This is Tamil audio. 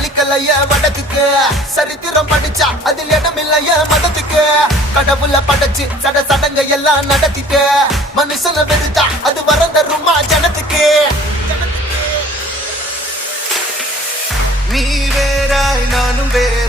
சலிக்கலைய வடக்குக்கு சரித்திரம் படிச்சா அதில் இடமில்லைய மதத்துக்கு கடவுளை படைச்சு சடங்க எல்லாம் நடத்திட்டு மனுஷனை வெறுத்தா அது வரந்தருமா ஜனத்துக்கு நீ வேறாய் நானும் வேற